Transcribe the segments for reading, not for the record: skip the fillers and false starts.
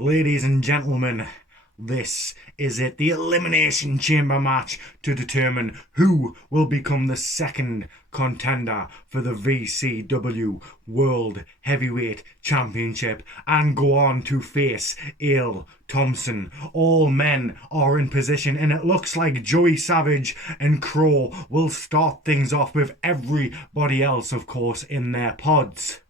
Ladies and gentlemen, this is it, the Elimination Chamber match to determine who will become the second contender for the VCW World Heavyweight Championship and go on to face Ale Thompson. All men are in position and it looks like Joey Savage and Crow will start things off with everybody else, of course, in their pods.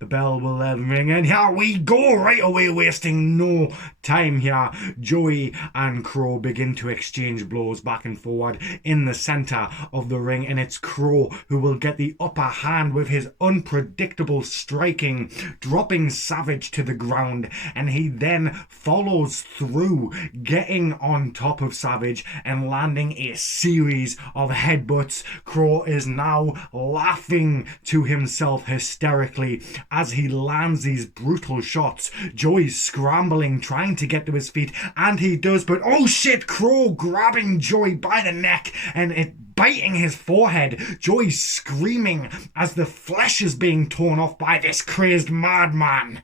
The bell will then ring and here we go right away, wasting no time here. Joey and Crow begin to exchange blows back and forward in the centre of the ring, and it's Crow who will get the upper hand with his unpredictable striking, dropping Savage to the ground, and he then follows through, getting on top of Savage and landing a series of headbutts. Crow is now laughing to himself hysterically as he lands these brutal shots. Joey's scrambling, trying to get to his feet, and he does, but oh shit, Crow grabbing Joey by the neck and it biting his forehead. Joey's screaming as the flesh is being torn off by this crazed madman.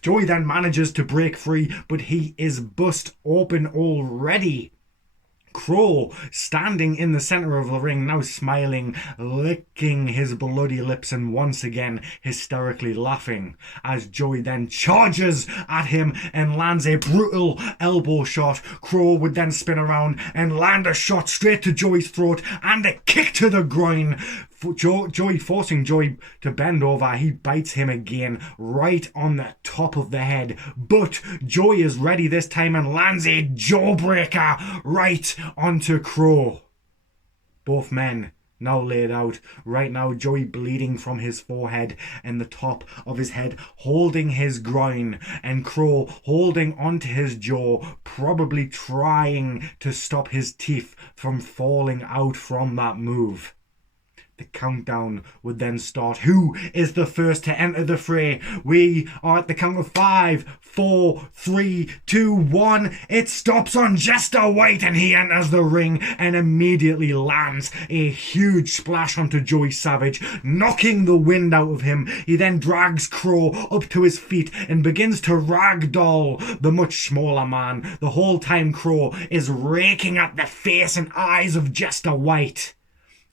Joey then manages to break free, but he is bust open already. Crow, standing in the centre of the ring, now smiling, licking his bloody lips and once again hysterically laughing as Joey then charges at him and lands a brutal elbow shot. Crow would then spin around and land a shot straight to Joey's throat and a kick to the groin. Joey forcing Joey to bend over. He bites him again right on the top of the head, but Joey is ready this time and lands a jawbreaker right onto Crow. Both men now laid out. Right now, Joey bleeding from his forehead and the top of his head, holding his groin, and Crow holding onto his jaw, probably trying to stop his teeth from falling out from that move. The countdown would then start. Who is the first to enter the fray? We are at the count of 5, 4, 3, 2, 1. It stops on Jester White and he enters the ring and immediately lands a huge splash onto Joey Savage, knocking the wind out of him. He then drags Crow up to his feet and begins to ragdoll the much smaller man. The whole time Crow is raking at the face and eyes of Jester White,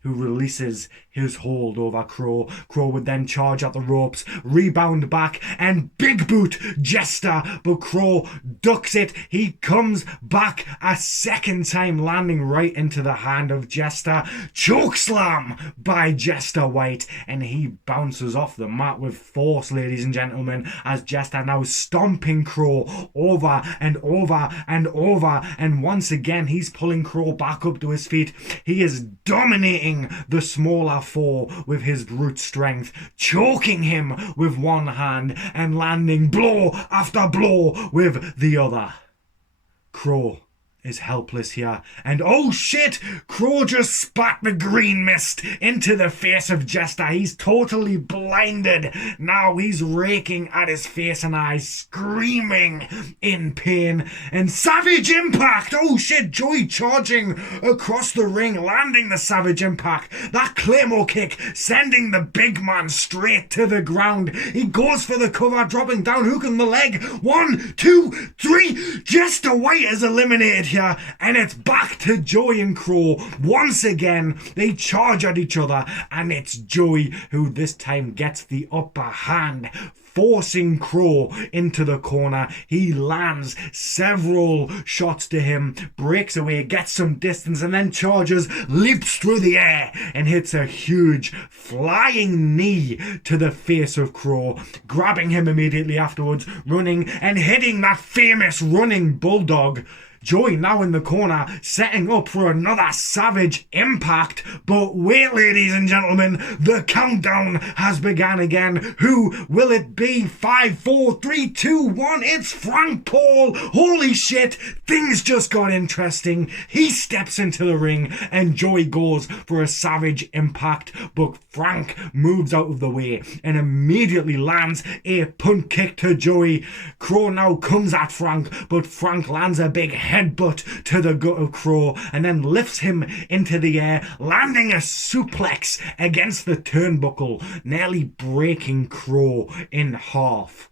who releases his hold over Crow. Crow would then charge at the ropes, rebound back, and big boot Jester, but Crow ducks it. He comes back a second time, landing right into the hand of Jester. Chokeslam by Jester White, and he bounces off the mat with force, ladies and gentlemen, as Jester now stomping Crow over and over and over, and once again he's pulling Crow back up to his feet. He is dominating the smaller foe with his brute strength, choking him with one hand and landing blow after blow with the other. Crow is helpless here, and oh shit, Crow just spat the green mist into the face of Jester. He's totally blinded now. He's raking at his face and eyes, screaming in pain. And Savage Impact, oh shit, Joey charging across the ring, landing the Savage Impact, that Claymore kick sending the big man straight to the ground. He goes for the cover, dropping down, hooking the leg. 1, 2, 3, Jester White is eliminated here, and it's back to Joey and Crow. Once again, they charge at each other, and it's Joey who this time gets the upper hand, forcing Crow into the corner. He lands several shots to him, breaks away, gets some distance, and then charges, leaps through the air, and hits a huge flying knee to the face of Crow, grabbing him immediately afterwards, running and hitting that famous running bulldog. Joey now in the corner, setting up for another Savage Impact. But wait, ladies and gentlemen, the countdown has begun again. Who will it be? 5, 4, 3, 2, 1. It's Frank Paul. Holy shit, things just got interesting. He steps into the ring and Joey goes for a Savage Impact, but Frank moves out of the way and immediately lands a punt kick to Joey. Crow now comes at Frank, but Frank lands a big headbutt to the gut of Crow and then lifts him into the air, landing a suplex against the turnbuckle, nearly breaking Crow in half.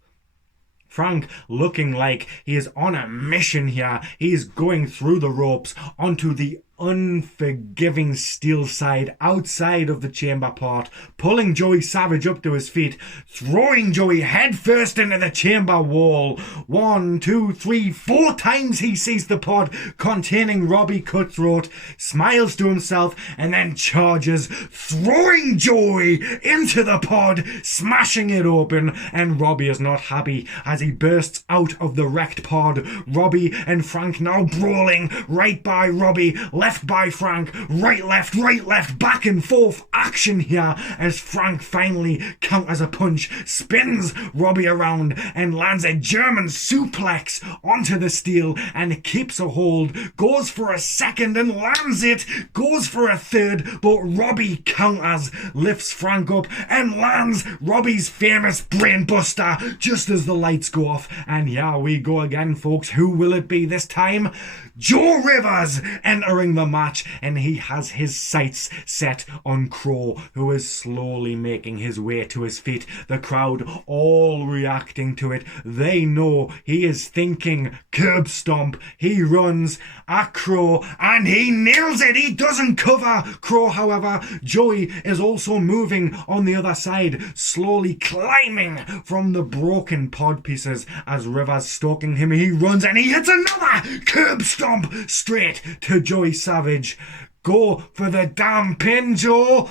Frank looking like he is on a mission here. He's going through the ropes onto the unforgiving steel side outside of the chamber part, pulling Joey Savage up to his feet, throwing Joey headfirst into the chamber wall. 1, 2, 3, 4 times he sees the pod containing Robbie Cutthroat, smiles to himself, and then charges, throwing Joey into the pod, smashing it open, and Robbie is not happy as he bursts out of the wrecked pod. Robbie and Frank now brawling, right by Robbie, left by Frank, right, left, back and forth action here as Frank finally counters a punch, spins Robbie around and lands a German suplex onto the steel and keeps a hold, goes for a second and lands it, goes for a third, but Robbie counters, lifts Frank up and lands Robbie's famous brainbuster just as the lights go off. And here we go again, folks. Who will it be this time? Joe Rivers entering the match, and he has his sights set on Crow, who is slowly making his way to his feet. The crowd all reacting to it. They know he is thinking curb stomp. He runs at Crow and he nails it. He doesn't cover Crow, however. Joey is also moving on the other side, slowly climbing from the broken pod pieces as Rivers stalking him. He runs and he hits another curb stomp straight to Joey Savage. Go for the damn pin, Joe.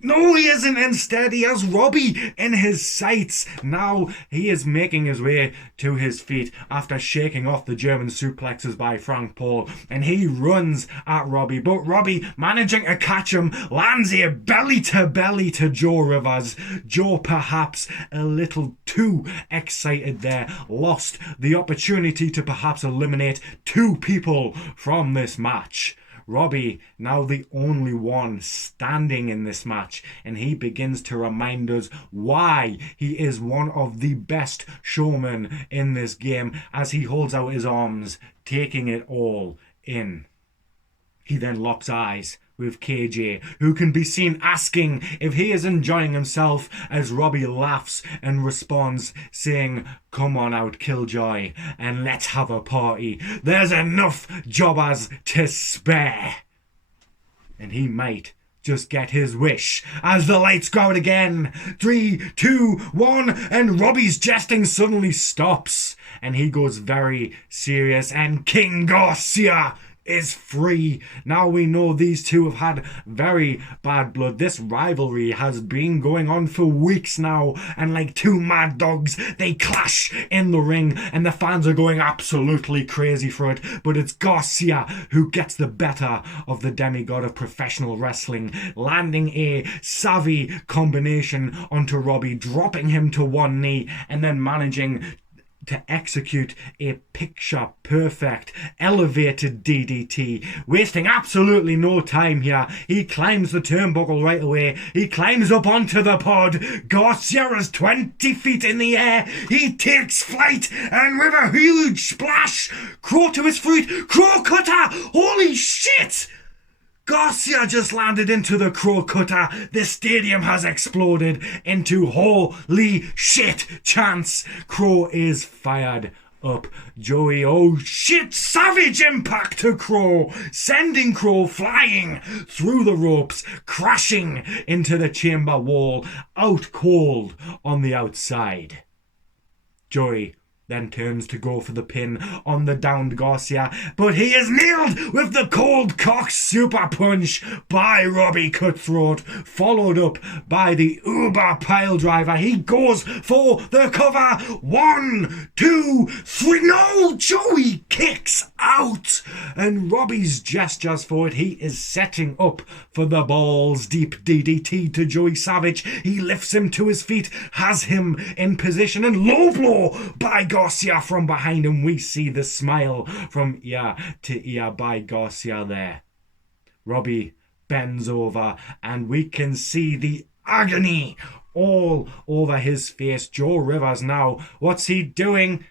No, he isn't. Instead, he has Robbie in his sights. Now he is making his way to his feet after shaking off the German suplexes by Frank Paul, and he runs at Robbie, but Robbie, managing to catch him, lands a belly to belly to Joe Rivers. Joe, perhaps a little too excited there, lost the opportunity to perhaps eliminate 2 people from this match. Robbie, now the only one standing in this match, and he begins to remind us why he is one of the best showmen in this game as he holds out his arms, taking it all in. He then locks eyes with KJ, who can be seen asking if he is enjoying himself as Robbie laughs and responds saying, "Come on out, Killjoy, and let's have a party. There's enough jobbers to spare." And he might just get his wish as the lights go out again. 3, 2, 1, and Robbie's jesting suddenly stops and he goes very serious, and King Garcia is free. Now we know these two have had very bad blood. This rivalry has been going on for weeks now, and like 2 mad dogs, they clash in the ring and the fans are going absolutely crazy for it. But it's Garcia who gets the better of the demigod of professional wrestling, landing a savvy combination onto Robbie, dropping him to one knee and then managing to execute a picture-perfect elevated DDT, wasting absolutely no time here. He climbs the turnbuckle right away. He climbs up onto the pod. Garcia is 20 feet in the air. He takes flight, and with a huge splash, Crow to his feet. Crow cutter! Holy shit! Garcia just landed into the Crow cutter. The stadium has exploded into holy shit chants. Crow is fired up. Joey, oh shit, savage impact to Crow, sending Crow flying through the ropes, crashing into the chamber wall, out cold on the outside. Joey then turns to go for the pin on the downed Garcia, but he is nailed with the cold cock super punch by Robbie Cutthroat, followed up by the Uber pile driver. He goes for the cover. 1, 2, 3. No! Joey kicks out, and Robbie's gestures for it. He is setting up for the balls deep DDT to Joey Savage. He lifts him to his feet, has him in position, and low blow by Garcia from behind, and we see the smile from ear to ear by Garcia there. Robbie bends over and we can see the agony all over his face. Joe Rivers now, what's he doing?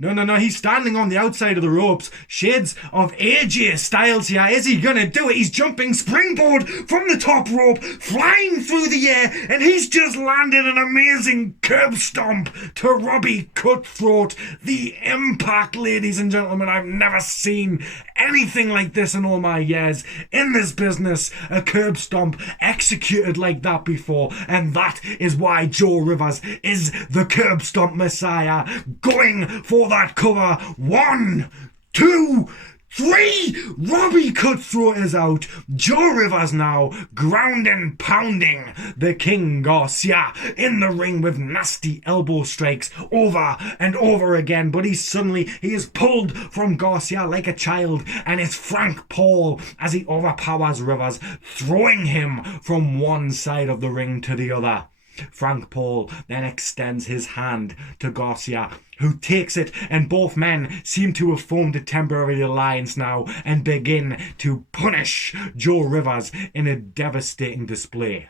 No, he's standing on the outside of the ropes. Shades of AJ Styles here. Is he gonna do it? He's jumping springboard from the top rope, flying through the air, and he's just landed an amazing curb stomp to Robbie Cutthroat. The impact, ladies and gentlemen. I've never seen anything like this in all my years in this business. A curb stomp executed like that before, and that is why Joe Rivers is the curb stomp messiah. Going for that cover. 1, 2, 3. Robbie Cutthroat is out. Joe Rivers now grounding, pounding the King Garcia in the ring with nasty elbow strikes over and over again. But he is pulled from Garcia like a child, and it's Frank Paul as he overpowers Rivers, throwing him from one side of the ring to the other. Frank Paul then extends his hand to Garcia, who takes it, and both men seem to have formed a temporary alliance now and begin to punish Joe Rivers in a devastating display.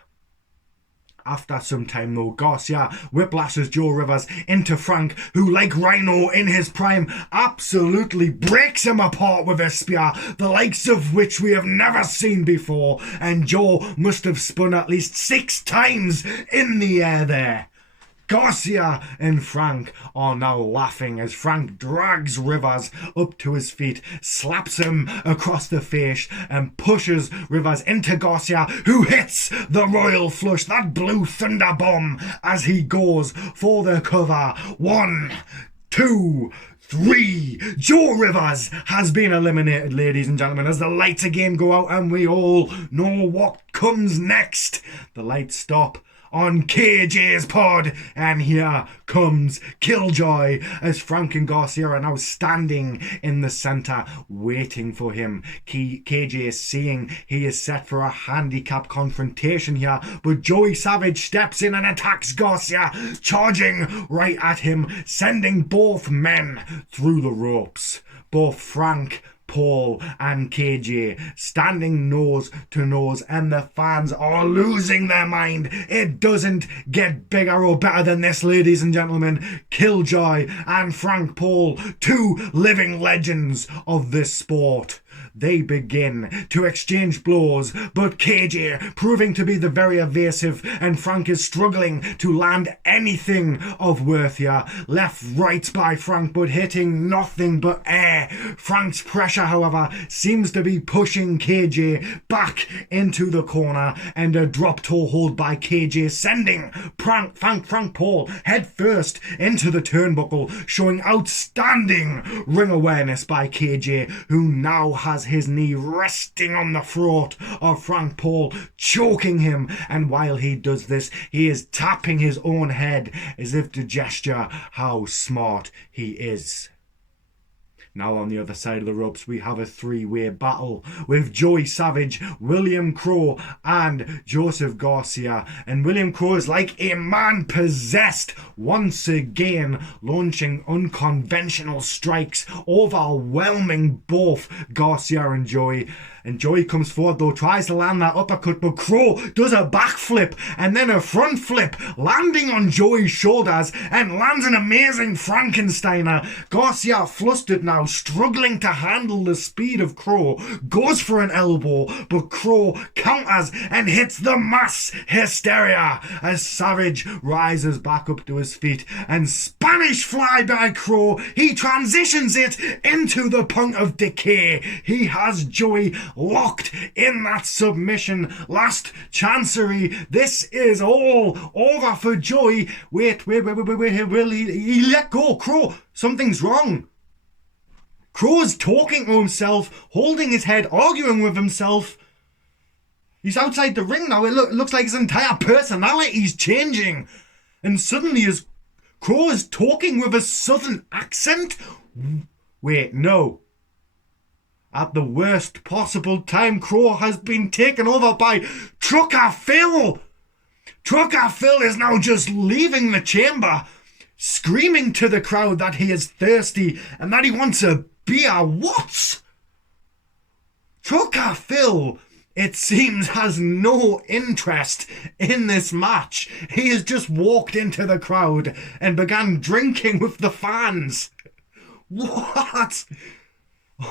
After some time though, Garcia whiplashes Joe Rivers into Frank, who, like Rhino in his prime, absolutely breaks him apart with a spear, the likes of which we have never seen before, and Joe must have spun at least 6 times in the air there. Garcia and Frank are now laughing as Frank drags Rivers up to his feet, slaps him across the face, and pushes Rivers into Garcia, who hits the Royal Flush, that blue thunder bomb, as he goes for the cover. 1, 2, 3. Joe Rivers has been eliminated, ladies and gentlemen, as the lights again go out and we all know what comes next. The lights stop on KJ's pod, and here comes Killjoy as Frank and Garcia are now standing in the center waiting for him. KJ is seeing he is set for a handicap confrontation here, but Joey Savage steps in and attacks Garcia, charging right at him, sending both men through the ropes. Both Frank, Paul and KJ standing nose to nose, and the fans are losing their mind. It doesn't get bigger or better than this, ladies and gentlemen. Killjoy and Frank Paul, 2 living legends of this sport. They begin to exchange blows, but KJ proving to be the very evasive, and Frank is struggling to land anything of worth here. Left rights by Frank, but hitting nothing but air. Frank's pressure, however, seems to be pushing KJ back into the corner, and a drop toe hold by KJ, sending Frank Paul head first into the turnbuckle, showing outstanding ring awareness by KJ, who now has his knee resting on the throat of Frank Paul, choking him, and while he does this, he is tapping his own head as if to gesture how smart he is. Now on the other side of the ropes, we have a 3-way battle with Joey Savage, William Crow and Joseph Garcia. And William Crow is like a man possessed, once again launching unconventional strikes, overwhelming both Garcia and Joey. And Joey comes forward though, tries to land that uppercut, but Crow does a backflip and then a front flip, landing on Joey's shoulders, and lands an amazing Frankensteiner. Garcia, flustered now, struggling to handle the speed of Crow, goes for an elbow, but Crow counters and hits the mass hysteria as Savage rises back up to his feet, and Spanish fly by Crow. He transitions it into the point of decay. He has Joey locked in that submission. Last chancery. This is all over for Joey. Wait. Will he let go? Crow, something's wrong. Crow's talking to himself, holding his head, arguing with himself. He's outside the ring now. It looks like his entire personality's changing. And suddenly his Crow is talking with a southern accent. Wait, no. At the worst possible time, Crow has been taken over by Trucker Phil. Trucker Phil is now just leaving the chamber, screaming to the crowd that he is thirsty and that he wants a beer. What? Trucker Phil, it seems, has no interest in this match. He has just walked into the crowd and began drinking with the fans. What?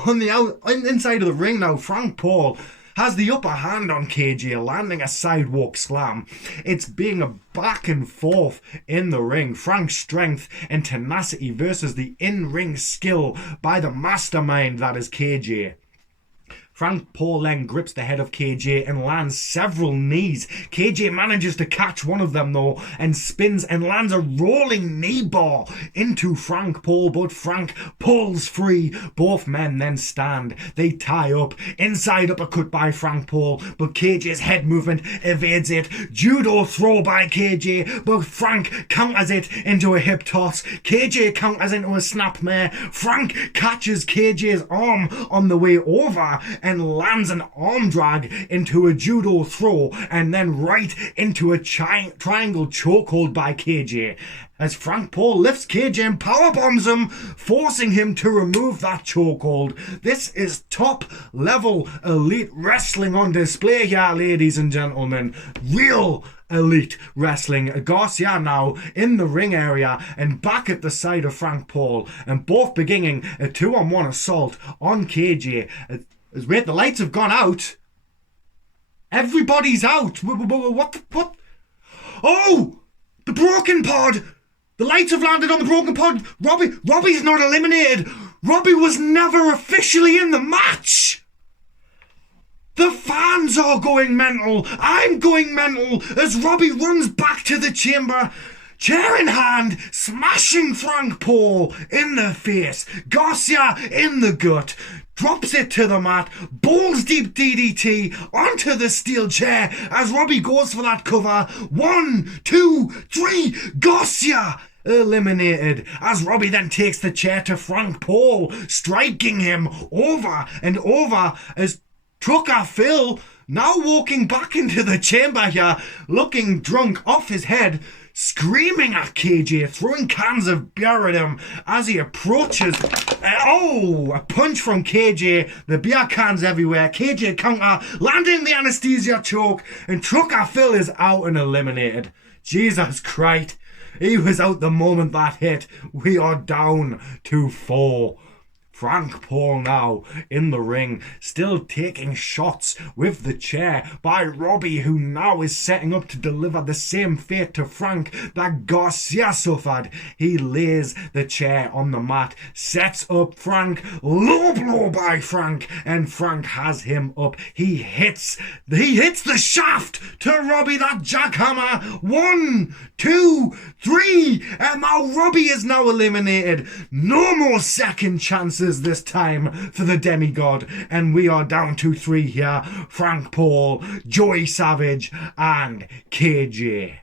On the inside of the ring now, Frank Paul has the upper hand on KJ, landing a sidewalk slam. It's being a back and forth in the ring. Frank's strength and tenacity versus the in-ring skill by the mastermind that is KJ. Frank Paul then grips the head of KJ and lands several knees. KJ manages to catch one of them though and spins and lands a rolling knee bar into Frank Paul, but Frank pulls free. Both men then stand. They tie up. Inside uppercut by Frank Paul, but KJ's head movement evades it. Judo throw by KJ, but Frank counters it into a hip toss. KJ counters into a snapmare. Frank catches KJ's arm on the way over and lands an arm drag into a judo throw and then right into a triangle chokehold by KJ. As Frank Paul lifts KJ and powerbombs him, forcing him to remove that chokehold. This is top level elite wrestling on display here, ladies and gentlemen. Real elite wrestling. Garcia now in the ring area and back at the side of Frank Paul, and both beginning a 2-on-1 assault on KJ. Wait, the lights have gone out. Everybody's out. What? Oh! The broken pod! The lights have landed on the broken pod. Robbie's not eliminated. Robbie was never officially in the match. The fans are going mental. I'm going mental as Robbie runs back to the chamber. Chair in hand, smashing Frank Paul in the face. Garcia in the gut. Drops it to the mat, balls deep DDT onto the steel chair as Robbie goes for that cover. 1, 2, 3, Garcia eliminated as Robbie then takes the chair to Frank Paul, striking him over and over as Trucker Phil now walking back into the chamber here, looking drunk off his head, screaming at KJ, throwing cans of beer at him as he approaches. A punch from KJ, the beer cans everywhere. KJ counter, landing the anesthesia choke, and Trucker Phil is out and eliminated. Jesus Christ, he was out the moment that hit. We are down to 4. Frank Paul now in the ring, still taking shots with the chair by Robbie, who now is setting up to deliver the same fate to Frank that Garcia suffered. He lays the chair on the mat, sets up Frank, low blow by Frank, and Frank has him up. He hits the shaft to Robbie, that jackhammer. 1, 2, 3, and now Robbie is now eliminated. No more second chances this time for the demigod, and we are down to 3 here. Frank Paul, Joey Savage, and KJ.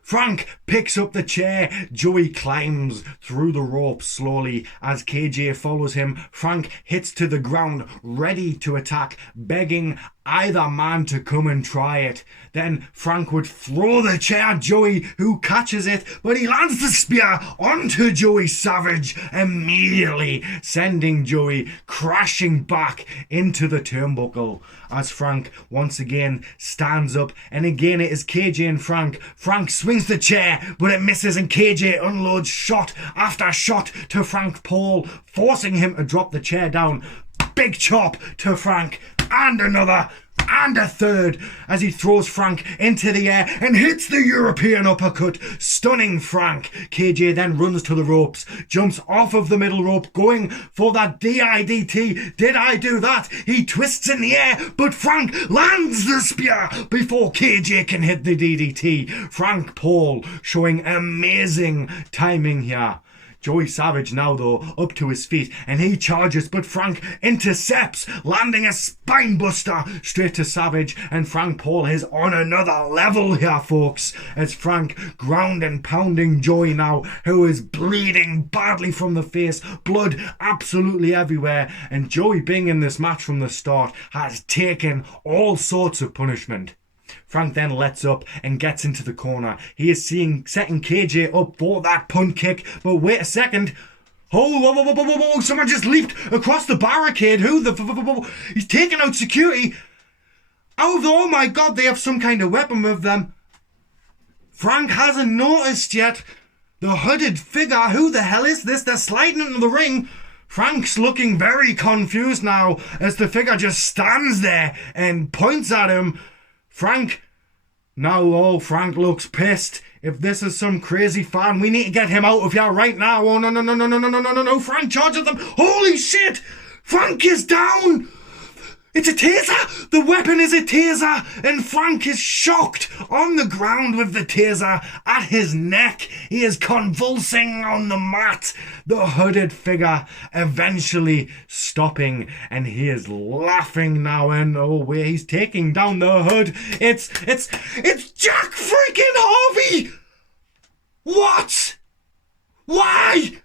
Frank picks up the chair. Joey climbs through the ropes slowly as KJ follows him. Frank hits to the ground, ready to attack, begging either man to come and try it. Then Frank would throw the chair at Joey, who catches it, but he lands the spear onto Joey Savage, immediately sending Joey crashing back into the turnbuckle as Frank once again stands up, and again it is KJ and Frank. Frank swings the chair, but it misses, and KJ unloads shot after shot to Frank Paul, forcing him to drop the chair down. Big chop to Frank, and another, and a third, as he throws Frank into the air and hits the European uppercut, stunning Frank. KJ then runs to the ropes, jumps off of the middle rope, going for that DIDT. Did I do that? He twists in the air, but Frank lands the spear before KJ can hit the DDT. Frank Paul showing amazing timing here. Joey Savage now, though, up to his feet, and he charges, but Frank intercepts, landing a spinebuster straight to Savage, and Frank Paul is on another level here, folks, as Frank ground and pounding Joey now, who is bleeding badly from the face, blood absolutely everywhere, and Joey being in this match from the start has taken all sorts of punishment. Frank then lets up and gets into the corner. He is setting KJ up for that punt kick, but wait a second. Oh, someone just leaped across the barricade. He's taking out security. Oh my God, they have some kind of weapon with them. Frank hasn't noticed yet. The hooded figure, who the hell is this? They're sliding into the ring. Frank's looking very confused now as the figure just stands there and points at him. Frank looks pissed. If this is some crazy fan, we need to get him out of here right now. Oh, no. Frank charges them. Holy shit! Frank is down! It's a taser! The weapon is a taser! And Frank is shocked on the ground with the taser at his neck. He is convulsing on the mat. The hooded figure eventually stopping, and he is laughing now. And oh, where he's taking down the hood. It's Jack freaking Harvey! What? Why?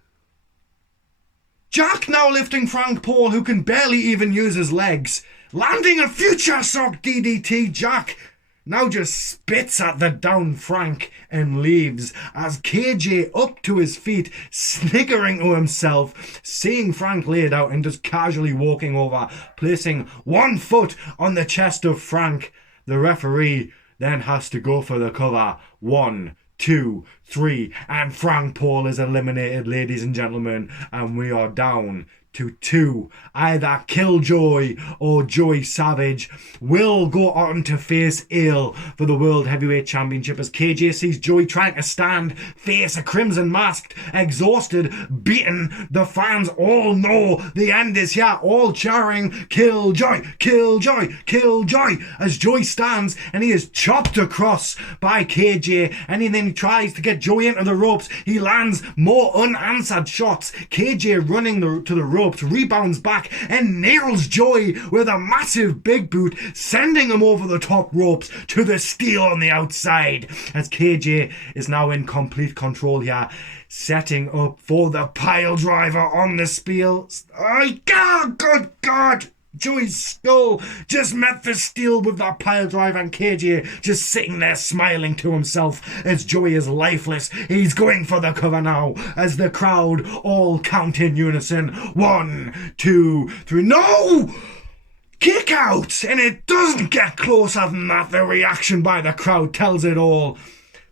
Jack now lifting Frank Paul, who can barely even use his legs. Landing a future sock DDT. Jack now just spits at the down Frank and leaves as KJ up to his feet, sniggering to himself, seeing Frank laid out and just casually walking over, placing one foot on the chest of Frank. The referee then has to go for the cover. 1, 2, 3, and Frank Paul is eliminated, ladies and gentlemen, and we are down to 2. Either Killjoy or Joey Savage will go on to face Ale for the World Heavyweight Championship as KJ sees Joey trying to stand, face a Crimson Masked, exhausted, beaten. The fans all know the end is here, all cheering Killjoy, Killjoy, Killjoy as Joey stands and he is chopped across by KJ, and then he tries to get Joey into the ropes. He lands more unanswered shots. KJ running to the ropes, rebounds back and nails Joey with a massive big boot, sending him over the top ropes to the steel on the outside as KJ is now in complete control here, setting up for the pile driver on the steel. Good God! Joey's skull just met the steel with that pile driver, and KJ just sitting there smiling to himself as Joey is lifeless. He's going for the cover now as the crowd all count in unison. 1, 2, 3. No! Kick out! And it doesn't get closer than that. The reaction by the crowd tells it all.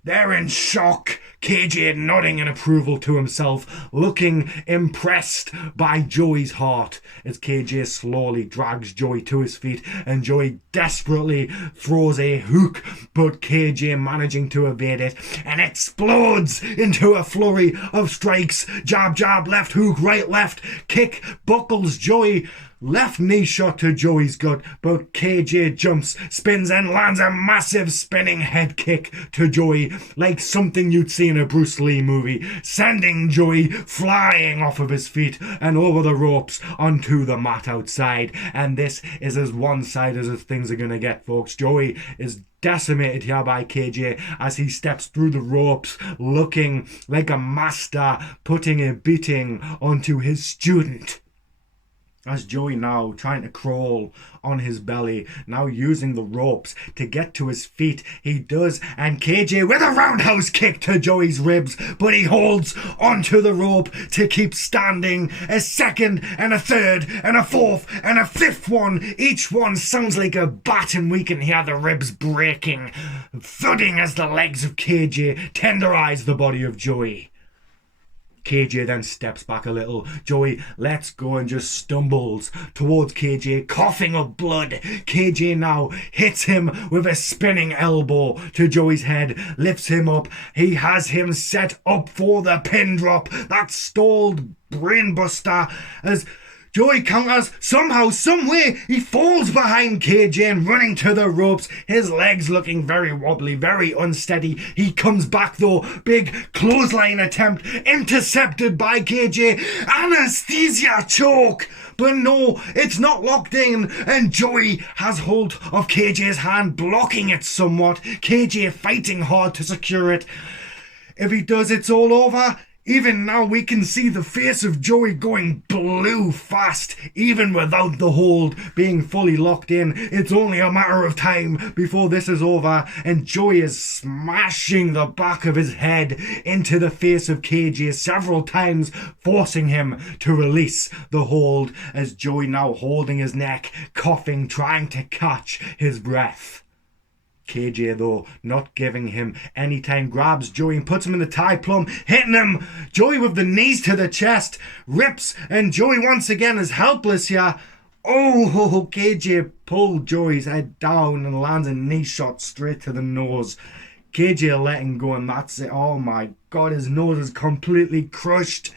They're in shock. KJ nodding in approval to himself, looking impressed by Joey's heart as KJ slowly drags Joey to his feet, and Joey desperately throws a hook, but KJ managing to evade it and explodes into a flurry of strikes. Jab, jab, left hook, right, left kick, buckles Joey. Left knee shot to Joey's gut, but KJ jumps, spins and lands a massive spinning head kick to Joey, like something you'd see in a Bruce Lee movie, sending Joey flying off of his feet and over the ropes onto the mat outside. And this is as one-sided as things are gonna get, folks. Joey is decimated here by KJ as he steps through the ropes, looking like a master putting a beating onto his student. As Joey now trying to crawl on his belly, now using the ropes to get to his feet. He does, and KJ with a roundhouse kick to Joey's ribs, but he holds onto the rope to keep standing. A second and a third and a fourth and a fifth one. Each one sounds like a bat, and we can hear the ribs breaking, thudding as the legs of KJ tenderize the body of Joey. KJ then steps back a little. Joey lets go and just stumbles towards KJ, coughing up blood. KJ now hits him with a spinning elbow to Joey's head, lifts him up. He has him set up for the pin drop. That stalled brainbuster as Joey counters somehow, someway. He falls behind KJ and running to the ropes. His legs looking very wobbly, very unsteady. He comes back though. Big clothesline attempt intercepted by KJ. Anesthesia choke. But no, it's not locked in, and Joey has hold of KJ's hand, blocking it somewhat. KJ fighting hard to secure it. If he does, it's all over. Even now we can see the face of Joey going blue fast, even without the hold being fully locked in. It's only a matter of time before this is over, and Joey is smashing the back of his head into the face of KJ several times, forcing him to release the hold, as Joey now holding his neck, coughing, trying to catch his breath. KJ, though, not giving him any time, grabs Joey and puts him in the tie plum, hitting him. Joey with the knees to the chest, rips, and Joey once again is helpless here. Oh, KJ pulled Joey's head down and lands a knee shot straight to the nose. KJ letting go, and that's it. Oh my god, his nose is completely crushed.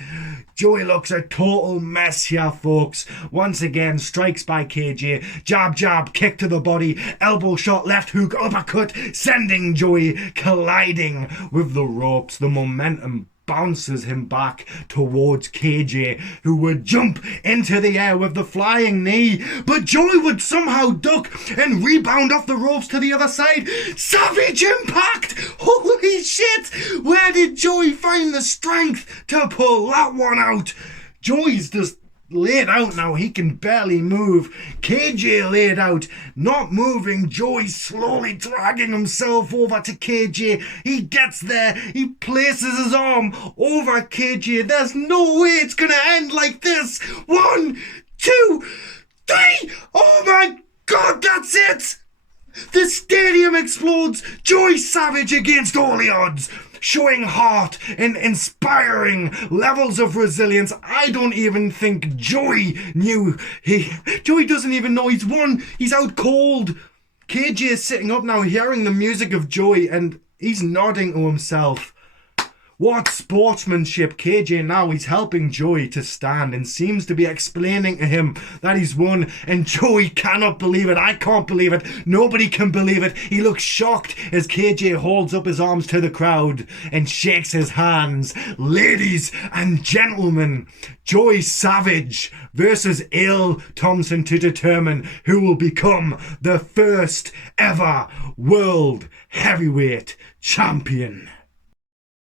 Joey looks a total mess here, folks. Once again, strikes by KJ. Jab, jab, kick to the body. Elbow shot, left hook, uppercut, sending Joey colliding with the ropes. The momentum bounces him back towards KJ, who would jump into the air with the flying knee, but Joey would somehow duck and rebound off the ropes to the other side. Savage impact! Holy shit! Where did Joey find the strength to pull that one out? Joey's just laid out now. He can barely move. KJ laid out, not moving. Joey slowly dragging himself over to KJ. He gets there. He places his arm over KJ. There's no way it's gonna end like this. 1, 2, 3. Oh my god, that's it! The stadium explodes. Joey Savage against all the odds, showing heart and inspiring levels of resilience. I don't even think Joey knew. Joey doesn't even know he's won. He's out cold. KJ is sitting up now, hearing the music of Joey, and he's nodding to himself. What sportsmanship. KJ now, he's helping Joey to stand and seems to be explaining to him that he's won, and Joey cannot believe it. I can't believe it. Nobody can believe it. He looks shocked as KJ holds up his arms to the crowd and shakes his hands. Ladies and gentlemen, Joey Savage versus Ale Thompson to determine who will become the first ever World Heavyweight Champion.